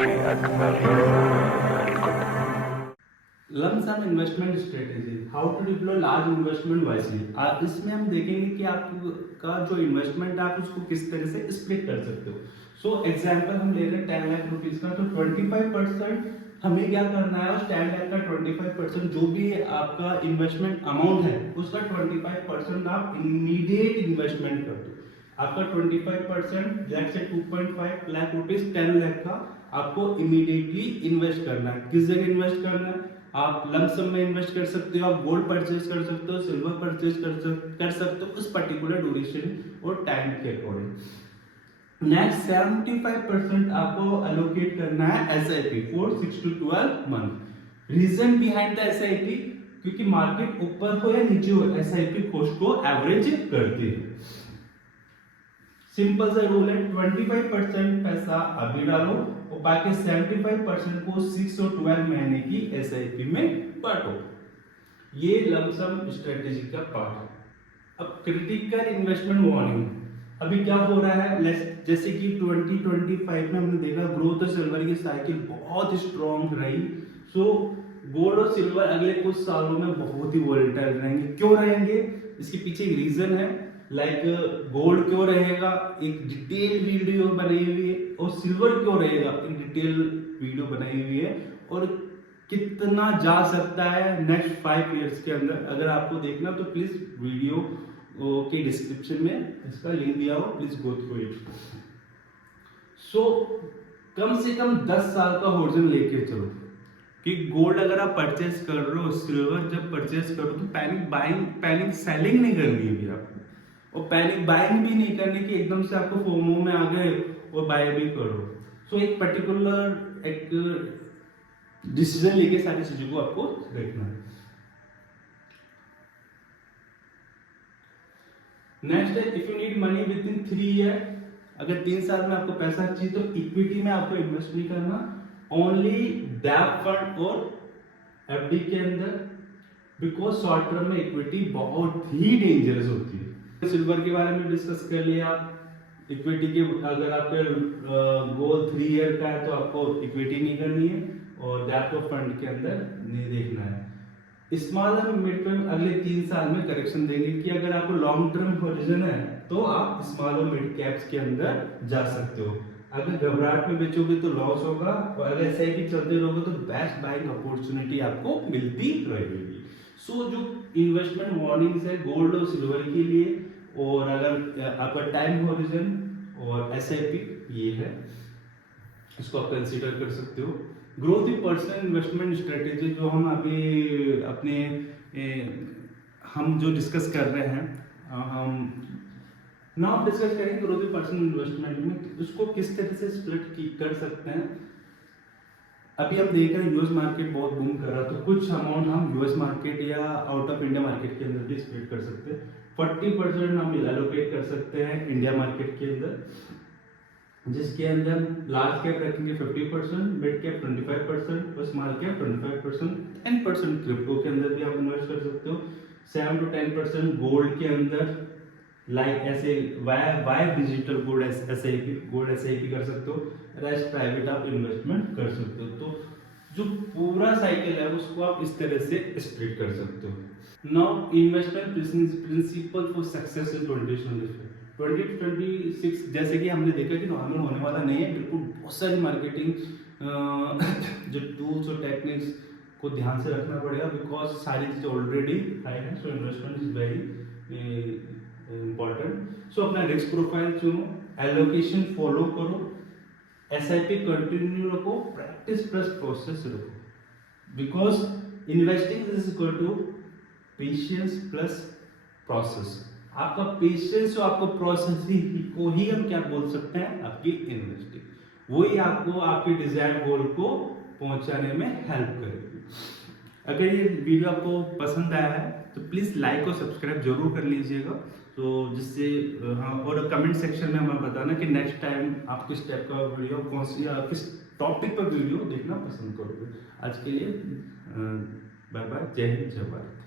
Lump sum investment strategy, how to deploy large investment wisely. इसमें हम देखेंगे कि आपका जो इन्वेस्टमेंट है आप उसको किस तरह से स्प्लिट कर सकते हो। सो एग्जांपल हम ले रहे हैं 10 लाख रुपीज का, तो 25% हमें क्या करना है, उस 10 लाख का 25% जो भी आपका इन्वेस्टमेंट अमाउंट है उसका 25% आप इमीडिएट इन्वेस्टमेंट कर दो। आपका 25% let's say 2.5 lakh rupees 10 lakh का आपको इमीडिएटली इन्वेस्ट करना है। किस जगह इन्वेस्ट करना है, आप लंप सम में इन्वेस्ट कर सकते हो, आप गोल्ड परचेज कर सकते हो, सिल्वर परचेज कर सकते हो उस पर्टिकुलर ड्यूरेशन और टाइम के अकॉर्डिंग। नेक्स्ट 75% आपको एलोकेट करना है SIP for 6 to 12 month. Reason behind the SIP, क्योंकि मार्केट ऊपर हो या नीचे हो एसआईपी कॉस्ट को एवरेज करती है। सिंपल सा रूल है, 25% पैसा अभी डालो और बाकी 75% को 6 और 12 महीने की एसआईपी में बांटो। ये लंप सम स्ट्रेटेजी का पार्ट है। अब क्रिटिकल इन्वेस्टमेंट वार्निंग, अभी क्या हो रहा है, जैसे कि 2025 में हमने देखा ग्रोथ और सिल्वर की साइकिल बहुत स्ट्रॉन्ग रही। सो गोल्ड और सिल्वर अगले कुछ सालों में बहुत ही वोलेटाइल रहेंगे। क्यों रहेंगे, इसके पीछे एक रीजन है। गोल्ड क्यों रहेगा, एक डिटेल वीडियो बनाई हुई है, और सिल्वर क्यों रहेगा, एक डिटेल वीडियो बनाई हुई है, और कितना जा सकता है नेक्स्ट 5 इयर्स के अंदर। अगर आपको देखना तो प्लीज वीडियो के डिस्क्रिप्शन में इसका लिंक दिया हो, प्लीज गो थ्रू इट। सो कम से कम 10 साल का होरिजन लेके चलो कि गोल्ड अगर आप परचेज कर रहे हो, सिल्वर जब परचेज करो तो पैनिक सेलिंग नहीं करनी है भी आपको, और पैनिक बाइंग भी नहीं करनी कि एकदम से आपको फोमो में आ गए और बाय भी करो। सो एक पर्टिकुलर एक डिसीजन लेके सारी चीजों को आपको देखना है। नेक्स्ट है, if you need money with in 3 year, अगर 3 साल में आपको पैसा चाहिए तो इक्विटी में आपको इन्वेस्ट नहीं करना, ओनली डेब्ट फंड और एफडी के अंदर, बिकॉज शॉर्ट टर्म में इक्विटी बहुत ही डेंजरस होती है। सिल्वर के बारे में डिस्कस कर लिया, इक्विटी के अगर आपके गोल 3 ईयर का है तो आपको इक्विटी नहीं करनी है, और डेब्ट ऑफ फंड के अंदर नहीं देखना है। स्मॉल और मिड टर्म अगले 3 साल में करेक्शन देंगे कि अगर आपको लॉन्ग टर्म होरिजन है तो आप स्मॉल और मिड कैप्स के अंदर जा सकते हो। अगर घबराहट में बेचोगे तो लॉस होगा, और अगर SIP चलते रहोगे तो बेस्ट बाइंग अपॉर्चुनिटी आपको मिलती रहेगी। सो जो इन्वेस्टमेंट वार्निंग्स है गोल्ड और सिल्वर के लिए, और अगर आपका टाइम होरिजन और SIP ये है, इसको आप कंसीडर कर सकते हो। Growth in personal investment strategy जो हम अभी अपने हम जो डिस्कस कर रहे हैं, हम नाउ डिस्कस करेंगे ग्रोथ इन पर्सनल इन्वेस्टमेंट में उसको किस तरह से स्प्लिट कर सकते हैं। अभी हम देख रहे हैं यूएस मार्केट बहुत बूम कर रहा है, तो कुछ अमाउंट हम यूएस मार्केट या आउट ऑफ इंडिया मार्केट के अंदर भी स्प्लिट कर सकते हैं। 40% हम एलोकेट कर सकते हैं इंडिया मार्केट के अंदर, जिसके अंदर लार्ज कैप रखेंगे 50%, मिड कैप 25% और स्मॉल कैप 25%, 10% क्रिप्टो के अंदर भी आप इन्वेस्ट कर सकते हो। 7 to 10% गोल्ड के अंदर, लाइक ऐसे वाई डिजिटल गोल्ड SIP कर सकते हो। रेस्ट प्राइवेट आप इन्वेस्टमेंट कर सकते हो। तो जो पूरा साइकिल है उसको आप इस तरह से स्प्लिट कर सकते हो। Now investment principle for success in 2026, जैसे कि हमने देखा कि नॉर्मल होने वाला नहीं है बिल्कुल। बहुत सारी मार्केटिंग जो टूल्स और टेक्निक्स को ध्यान से रखना पड़ेगा, बिकॉज सारी चीज़ें ऑलरेडी हाई है। So investment is very important. So अपना रिस्क प्रोफाइल चुनो, एलोकेशन फॉलो करो, SIP कंटिन्यू रखो, प्रैक्टिस प्लस प्रोसेस रखो, because investing is equal to patience plus process. आपका पेशेंस और आपको प्रोसेस को ही हम क्या बोल सकते हैं, आपकी इन्वेस्टिंग। वही आपको आपके डिजायर्ड गोल को पहुंचाने में हेल्प करेगी। अगर ये वीडियो आपको पसंद आया है तो प्लीज़ लाइक और सब्सक्राइब जरूर कर लीजिएगा, तो जिससे हाँ, और कमेंट सेक्शन में हमें बताना कि नेक्स्ट टाइम आप किस टाइप का वीडियो, कौन सी किस टॉपिक पर वीडियो देखना पसंद करोगे। आज के लिए बाय बाय, जय हिंद, जय भारत।